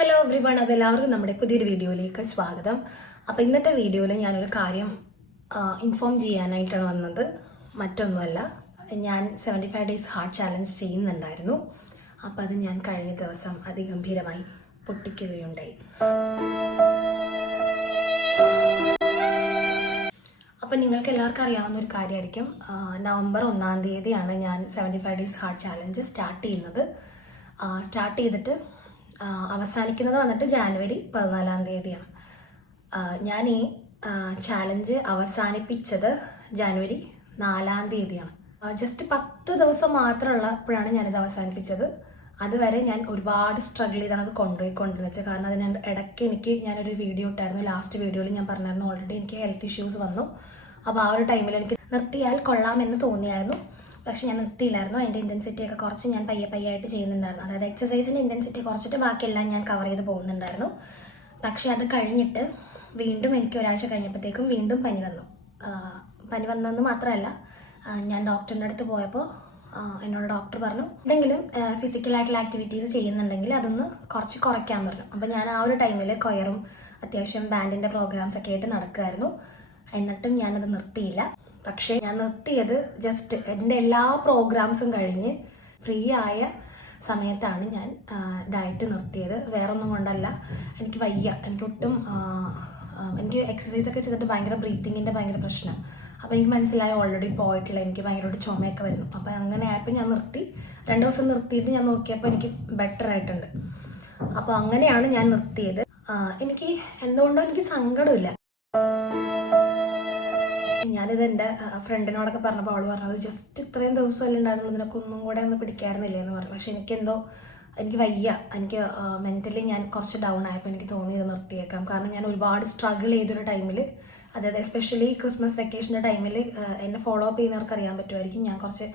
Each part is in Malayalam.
ഹലോ എവ്രി വൺ അത് എല്ലാവർക്കും നമ്മുടെ പുതിയൊരു വീഡിയോയിലേക്ക് സ്വാഗതം. അപ്പോൾ ഇന്നത്തെ വീഡിയോയിൽ ഞാനൊരു കാര്യം ഇൻഫോം ചെയ്യാനായിട്ടാണ് വന്നത്. മറ്റൊന്നുമല്ല ഞാൻ seventy five days heart challenge ചെയ്യുന്നുണ്ടായിരുന്നു. അപ്പോൾ അത് ഞാൻ കഴിഞ്ഞ ദിവസം അതിഗംഭീരമായി പൊട്ടിക്കുകയുണ്ടായി. അപ്പം നിങ്ങൾക്ക് എല്ലാവർക്കും അറിയാവുന്ന ഒരു കാര്യമായിരിക്കും. നവംബർ ഒന്നാം തീയതിയാണ് ഞാൻ seventy five days heart challenge start ചെയ്യുന്നത് സ്റ്റാർട്ട് ചെയ്തിട്ട് അവസാനിക്കുന്നത് വന്നിട്ട് ജാനുവരി പതിനാലാം തീയതിയാണ്. ഞാൻ ഈ ചാലഞ്ച് അവസാനിപ്പിച്ചത് ജാനുവരി നാലാം തീയതിയാണ്. ജസ്റ്റ് പത്ത് ദിവസം മാത്രമുള്ളപ്പോഴാണ് ഞാനിത് അവസാനിപ്പിച്ചത്. അതുവരെ ഞാൻ ഒരുപാട് സ്ട്രഗിൾ ചെയ്താണ് അത് കൊണ്ടുപോയിക്കൊണ്ടിരുന്നത്. കാരണം അതിന് ഇടയ്ക്ക് എനിക്ക് ഞാനൊരു വീഡിയോ ഇട്ടായിരുന്നു. ലാസ്റ്റ് വീഡിയോയിൽ ഞാൻ പറഞ്ഞായിരുന്നു ഓൾറെഡി എനിക്ക് ഹെൽത്ത് ഇഷ്യൂസ് വന്നു. അപ്പോൾ ആ ഒരു ടൈമിൽ എനിക്ക് നിർത്തിയാൽ കൊള്ളാമെന്ന് തോന്നിയായിരുന്നു. പക്ഷെ ഞാൻ നിർത്തിയില്ലായിരുന്നു. അതിന്റെ ഇന്റൻസിറ്റി ഒക്കെ കുറച്ച് ഞാൻ പയ്യെ പയ്യെ ആയിട്ട് ചെയ്യുന്നുണ്ടായിരുന്നു. അതായത് എക്സസൈസിന്റെ ഇന്റൻസിറ്റി കുറച്ചിട്ട് ബാക്കിയെല്ലാം ഞാൻ കവർ ചെയ്ത് പോകുന്നുണ്ടായിരുന്നു. പക്ഷേ അത് കഴിഞ്ഞിട്ട് വീണ്ടും എനിക്ക് ഒരാഴ്ച കഴിഞ്ഞപ്പോഴത്തേക്കും വീണ്ടും പനി വന്നു. പനി വന്നെന്ന് മാത്രമല്ല ഞാൻ ഡോക്ടറിന്റെ അടുത്ത് പോയപ്പോൾ എന്നോട് ഡോക്ടർ പറഞ്ഞു എന്തെങ്കിലും ഫിസിക്കലായിട്ടുള്ള ആക്ടിവിറ്റീസ് ചെയ്യുന്നുണ്ടെങ്കിൽ അതൊന്ന് കുറച്ച് കുറയ്ക്കാൻ പറഞ്ഞു. അപ്പോൾ ഞാൻ ആ ഒരു ടൈമിൽ കൊയറും അത്യാവശ്യം ബാൻഡിന്റെ പ്രോഗ്രാംസ് ഒക്കെ ആയിട്ട് നടക്കുമായിരുന്നു എന്നിട്ടും ഞാനത് നിർത്തിയില്ല. പക്ഷേ ഞാൻ നിർത്തിയത് ജസ്റ്റ് എന്റെ എല്ലാ പ്രോഗ്രാംസും കഴിഞ്ഞ് ഫ്രീ ആയ സമയത്താണ് ഞാൻ ഡയറ്റ് നിർത്തിയത്. വേറൊന്നും കൊണ്ടല്ല. എനിക്ക് വയ്യ. എനിക്ക് ഒട്ടും എനിക്ക് എക്സസൈസ് ഒക്കെ ചെയ്തിട്ട് ഭയങ്കര ബ്രീത്തിങ്ങിന്റെ ഭയങ്കര പ്രശ്നം. അപ്പോൾ എനിക്ക് മനസ്സിലായി ഓൾറെഡി പോയിട്ടില്ല. എനിക്ക് ഭയങ്കരമായിട്ട് ചുമയൊക്കെ വരുന്നു. അപ്പോൾ അങ്ങനെ ആയപ്പോൾ ഞാൻ നിർത്തി. രണ്ട് ദിവസം നിർത്തിയിട്ട് ഞാൻ നോക്കിയപ്പോൾ എനിക്ക് ബെറ്റർ ആയിട്ടുണ്ട്. അപ്പോൾ അങ്ങനെയാണ് ഞാൻ നിർത്തിയത്. എനിക്ക് എന്തുകൊണ്ടോ എനിക്ക് സങ്കടമില്ല. ഞാനിത് എന്റെ ഫ്രണ്ടിനോടൊക്കെ പറഞ്ഞപ്പോൾ അവൾ പറഞ്ഞത് ജസ്റ്റ് ഇത്രയും ദിവസമല്ലേ ഉണ്ടായിരുന്നു നിനക്ക് ഒന്നും കൂടെ ഒന്ന് പിടിക്കാറുന്നില്ല എന്ന് പറഞ്ഞു. പക്ഷെ എനിക്കെന്തോ എനിക്ക് വയ്യ. എനിക്ക് മെന്റലി ഞാൻ കുറച്ച് ഡൗൺ ആയപ്പോൾ എനിക്ക് തോന്നി ഇത് നിർത്തിയേക്കാം. കാരണം ഞാൻ ഒരുപാട് സ്ട്രഗിൾ ചെയ്തൊരു ടൈമിൽ അതായത് എസ്പെഷ്യലി ക്രിസ്മസ് വെക്കേഷന്റെ ടൈമിൽ എന്നെ ഫോളോ അപ്പ് ചെയ്യുന്നവർക്ക് അറിയാൻ പറ്റുമായിരിക്കും. ഞാൻ കുറച്ച്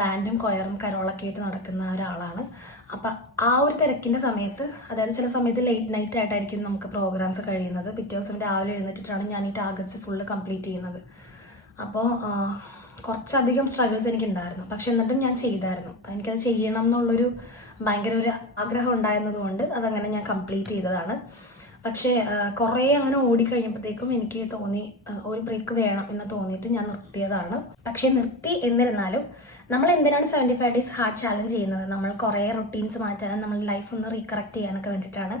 ബാൻഡും കൊയറും കരോളൊക്കെ ആയിട്ട് നടക്കുന്ന ഒരാളാണ്. അപ്പം ആ ഒരു തിരക്കിന്റെ സമയത്ത് അതായത് ചില സമയത്ത് ലേറ്റ് നൈറ്റ് ആയിട്ടായിരിക്കും നമുക്ക് പ്രോഗ്രാംസ് കഴിയുന്നത്. പിറ്റേ ദിവസം രാവിലെ എഴുന്നേറ്റിട്ടാണ് ഞാൻ ഈ ടാർഗറ്റ്സ് ഫുള്ള് കംപ്ലീറ്റ് ചെയ്യുന്നത്. അപ്പോൾ കുറച്ചധികം സ്ട്രഗിൾസ് എനിക്കുണ്ടായിരുന്നു. പക്ഷെ എന്നിട്ടും ഞാൻ ചെയ്തായിരുന്നു. എനിക്കത് ചെയ്യണം എന്നുള്ളൊരു ഭയങ്കര ഒരു ആഗ്രഹം ഉണ്ടായിരുന്നതുകൊണ്ട് അതങ്ങനെ ഞാൻ കംപ്ലീറ്റ് ചെയ്തതാണ്. പക്ഷേ കുറേ അങ്ങനെ ഓടിക്കഴിഞ്ഞപ്പോഴത്തേക്കും എനിക്ക് തോന്നി ഒരു ബ്രേക്ക് വേണം എന്ന് തോന്നിയിട്ട് ഞാൻ നിർത്തിയതാണ്. പക്ഷേ നിർത്തി എന്നിരുന്നാലും നമ്മൾ എന്തിനാണ് seventy five days hard challenge ചെയ്യുന്നത്? നമ്മൾ കുറേ റൊട്ടീൻസ് മാറ്റാനും നമ്മുടെ ലൈഫ് ഒന്ന് റീകറക്റ്റ് ചെയ്യാനൊക്കെ വേണ്ടിയിട്ടാണ്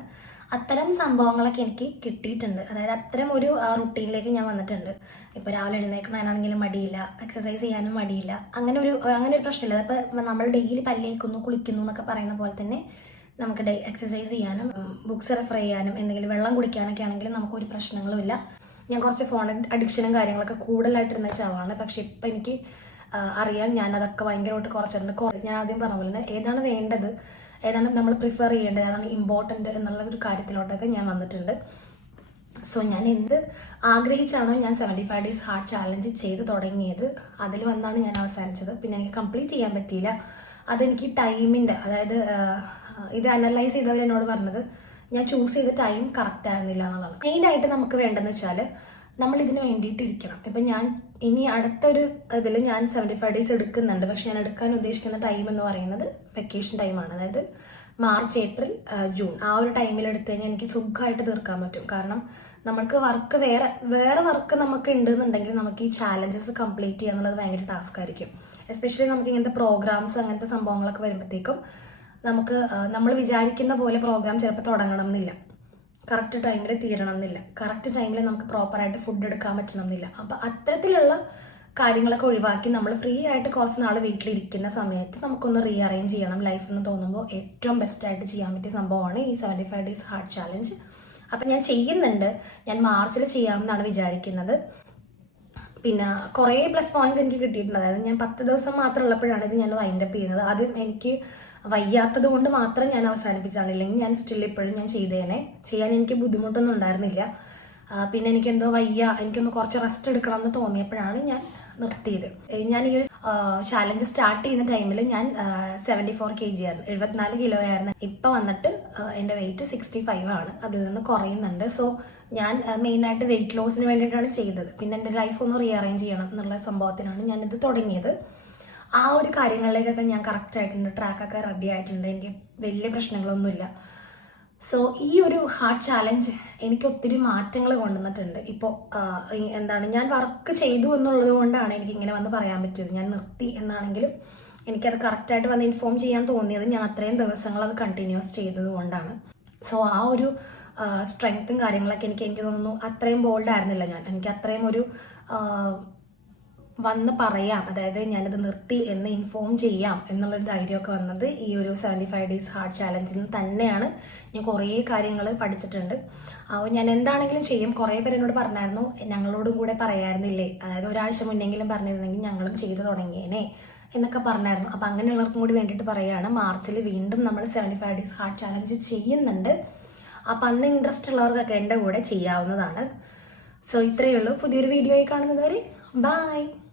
അത്തരം സംഭവങ്ങളൊക്കെ എനിക്ക് കിട്ടിയിട്ടുണ്ട്. അതായത് അത്തരം ഒരു റുട്ടീനിലേക്ക് ഞാൻ വന്നിട്ടുണ്ട്. ഇപ്പോൾ രാവിലെ എഴുന്നേൽക്കണാണെങ്കിലും മടിയില്ല എക്സസൈസ് ചെയ്യാനും മടിയില്ല അങ്ങനെ ഒരു അങ്ങനെ ഒരു പ്രശ്നമില്ല. അപ്പോൾ നമ്മൾ ഡെയിലി പല്ലേക്കുന്നു കുളിക്കുന്നു എന്നൊക്കെ പറയുന്ന പോലെ തന്നെ നമുക്ക് എക്സസൈസ് ചെയ്യാനും ബുക്സ് റെഫർ ചെയ്യാനും എന്തെങ്കിലും വെള്ളം കുടിക്കാനൊക്കെ ആണെങ്കിലും നമുക്കൊരു പ്രശ്നങ്ങളുമില്ല ഞാൻ കുറച്ച് ഫോൺ അഡിക്ഷനും കാര്യങ്ങളൊക്കെ കൂടുതലായിട്ടിരുന്ന ചാളാണ് പക്ഷെ ഇപ്പം എനിക്ക് അറിയാം ഞാൻ അതൊക്കെ ഭയങ്കരമായിട്ട് കുറച്ചിട്ടുണ്ട്. കുറ- ഞാൻ ആദ്യം പറഞ്ഞ പോലെ ഏതാണ് വേണ്ടത് ഏതാണ് നമ്മൾ പ്രിഫർ ചെയ്യേണ്ടത് ഏതാണ് ഇമ്പോർട്ടന്റ് എന്നുള്ള ഒരു കാര്യത്തിലോട്ടൊക്കെ ഞാൻ വന്നിട്ടുണ്ട്. സോ ഞാൻ എന്ത് ആഗ്രഹിച്ചാണോ ഞാൻ seventy five days heart challenge ചെയ്ത് തുടങ്ങിയത് അതിൽ വന്നാണ് ഞാൻ അവസാനിച്ചത്. പിന്നെ എനിക്ക് കംപ്ലീറ്റ് ചെയ്യാൻ പറ്റിയില്ല. അതെനിക്ക് ടൈമിന്റെ അതായത് ഇത് അനലൈസ് ചെയ്തവർ എന്നോട് പറഞ്ഞത് ഞാൻ ചൂസ് ചെയ്ത ടൈം കറക്റ്റ് ആയിരുന്നില്ല എന്നുള്ളതാണ്. മെയിനായിട്ട് നമുക്ക് വേണ്ടതെന്ന് വെച്ചാൽ നമ്മൾ ഇതിന് വേണ്ടിയിട്ട് ഇരിക്കണം. ഇപ്പം ഞാൻ ഇനി അടുത്തൊരു ഇതിൽ ഞാൻ സെവന്റി ഫൈവ് ഡേയ്സ് എടുക്കുന്നുണ്ട്. പക്ഷെ ഞാൻ എടുക്കാൻ ഉദ്ദേശിക്കുന്ന ടൈം എന്ന് പറയുന്നത് വെക്കേഷൻ ടൈമാണ് അതായത് മാർച്ച് ഏപ്രിൽ ജൂൺ. ആ ഒരു ടൈമിൽ എടുത്തു കഴിഞ്ഞാൽ എനിക്ക് സുഖമായിട്ട് തീർക്കാൻ പറ്റും. കാരണം നമുക്ക് വർക്ക് വേറെ വേറെ വർക്ക് നമുക്ക് ഉണ്ടെന്നുണ്ടെങ്കിൽ നമുക്ക് ഈ ചാലഞ്ചസ് കംപ്ലീറ്റ് ചെയ്യുക എന്നുള്ളത് ഭയങ്കര ടാസ്ക് ആയിരിക്കും. എസ്പെഷ്യലി നമുക്ക് ഇങ്ങനത്തെ പ്രോഗ്രാംസ് അങ്ങനത്തെ സംഭവങ്ങളൊക്കെ വരുമ്പോഴത്തേക്കും നമുക്ക് നമ്മൾ വിചാരിക്കുന്ന പോലെ പ്രോഗ്രാം ചിലപ്പോൾ തുടങ്ങണം എന്നില്ല കറക്റ്റ് ടൈമിൽ തീരണം എന്നില്ല കറക്റ്റ് ടൈമിൽ നമുക്ക് പ്രോപ്പറായിട്ട് ഫുഡ് എടുക്കാൻ പറ്റണം എന്നില്ല അപ്പം അത്തരത്തിലുള്ള കാര്യങ്ങളൊക്കെ ഒഴിവാക്കി നമ്മൾ ഫ്രീ ആയിട്ട് കുറച്ച് നാൾ വീട്ടിലിരിക്കുന്ന സമയത്ത് നമുക്കൊന്ന് റീ അറേഞ്ച് ചെയ്യണം. ലൈഫ് എന്ന് തോന്നുമ്പോൾ ഏറ്റവും ബെസ്റ്റ് ആയിട്ട് ചെയ്യാൻ പറ്റിയ സംഭവമാണ് ഈ seventy five days heart challenge അപ്പം ഞാൻ ചെയ്യുന്നുണ്ട്. ഞാൻ മാർച്ചിൽ ചെയ്യാമെന്നാണ് വിചാരിക്കുന്നത്. പിന്നെ കുറേ പ്ലസ് പോയിന്റ്സ് എനിക്ക് കിട്ടിയിട്ടുണ്ട്. അതായത് ഞാൻ പത്ത് ദിവസം മാത്രം ഉള്ളപ്പോഴാണ് ഇത് ഞാൻ വൈൻഡ് അപ്പ് ചെയ്യുന്നത്. ആദ്യം എനിക്ക് വയ്യാത്തത് കൊണ്ട് മാത്രം ഞാൻ അവസാനിപ്പിച്ചാണ് ഇല്ലെങ്കിൽ ഞാൻ സ്റ്റിൽ ഇപ്പോഴും ഞാൻ ചെയ്തേനെ. ചെയ്യാൻ എനിക്ക് ബുദ്ധിമുട്ടൊന്നും ഉണ്ടായിരുന്നില്ല. പിന്നെ എനിക്കെന്തോ വയ്യ എനിക്കൊന്ന് കുറച്ച് റെസ്റ്റ് എടുക്കണം എന്ന് തോന്നിയപ്പോഴാണ് ഞാൻ നിർത്തിയത്. ഞാൻ ഈ ഒരു ചാലഞ്ച് സ്റ്റാർട്ട് ചെയ്യുന്ന ടൈമിൽ ഞാൻ സെവന്റി ഫോർ കെ ജി ആയിരുന്നു. എഴുപത്തിനാല് കിലോ ആയിരുന്നു. ഇപ്പം വന്നിട്ട് എന്റെ വെയിറ്റ് സിക്സ്റ്റി ഫൈവ് ആണ്. അതിൽ നിന്ന് കുറയുന്നുണ്ട്. സോ ഞാൻ മെയിൻ മെയിനായിട്ട് വെയിറ്റ് ലോസിന് വേണ്ടിയിട്ടാണ് ചെയ്തത്. പിന്നെ എന്റെ ലൈഫ് ഒന്ന് റീഅറേഞ്ച് ചെയ്യണം എന്നുള്ള സംഭവത്തിനാണ് ഞാൻ ഇത് തുടങ്ങിയത്. ആ ഒരു കാര്യങ്ങളിലേക്കൊക്കെ ഞാൻ കറക്റ്റ് ആയിട്ടുണ്ട്. ട്രാക്കൊക്കെ റെഡി ആയിട്ടുണ്ട്. എനിക്ക് വലിയ പ്രശ്നങ്ങളൊന്നുമില്ല. സോ ഈ ഒരു ഹാർട്ട് ചാലഞ്ച് എനിക്ക് ഒത്തിരി മാറ്റങ്ങൾ കൊണ്ടുവന്നിട്ടുണ്ട്. ഇപ്പോൾ എന്താണ് ഞാൻ വർക്ക് ചെയ്തു എന്നുള്ളത് കൊണ്ടാണ് എനിക്ക് ഇങ്ങനെ വന്ന് പറയാൻ പറ്റിയത്. ഞാൻ നിർത്തി എന്നാണെങ്കിലും എനിക്കത് കറക്റ്റായിട്ട് വന്ന് ഇൻഫോം ചെയ്യാൻ തോന്നിയത് ഞാൻ അത്രയും ദിവസങ്ങൾ അത് കണ്ടിന്യൂസ് ചെയ്തത് കൊണ്ടാണ്. സോ ആ ഒരു സ്ട്രെങ്ത്തും കാര്യങ്ങളൊക്കെ എനിക്ക് എനിക്ക് തോന്നുന്നു അത്രയും ബോൾഡ് ആയിരുന്നില്ല ഞാൻ. എനിക്ക് അത്രയും ഒരു വന്ന് പറയാം. അതായത് ഞാനത് നിർത്തി എന്ന് ഇൻഫോം ചെയ്യാം എന്നുള്ളൊരു ധൈര്യമൊക്കെ വന്നത് ഈ ഒരു സെവന്റി ഫൈവ് ഡേയ്സ് ഹാർട്ട് ചാലഞ്ചിൽ നിന്ന് തന്നെയാണ്. ഞാൻ കുറേ കാര്യങ്ങൾ പഠിച്ചിട്ടുണ്ട്. അപ്പോൾ ഞാൻ എന്താണെങ്കിലും ചെയ്യും. കുറേ പേര് എന്നോട് പറഞ്ഞായിരുന്നു. ഞങ്ങളോടും കൂടെ പറയായിരുന്നില്ലേ? അതായത് ഒരാഴ്ച മുന്നെങ്കിലും പറഞ്ഞിരുന്നെങ്കിൽ ഞങ്ങളും ചെയ്തു തുടങ്ങിയേനെ എന്നൊക്കെ പറഞ്ഞായിരുന്നു. അപ്പം അങ്ങനെയുള്ളവർക്കും കൂടി വേണ്ടിയിട്ട് പറയുകയാണ്. മാർച്ചിൽ വീണ്ടും നമ്മൾ seventy five days heart challenge ചെയ്യുന്നുണ്ട്. അപ്പം അന്ന് ഇൻട്രസ്റ്റ് ഉള്ളവർക്കൊക്കെ എന്റെ കൂടെ ചെയ്യാവുന്നതാണ്. സോ ഇത്രയേ ഉള്ളൂ. പുതിയൊരു വീഡിയോ ആയി കാണുന്നത് വരെ ബൈ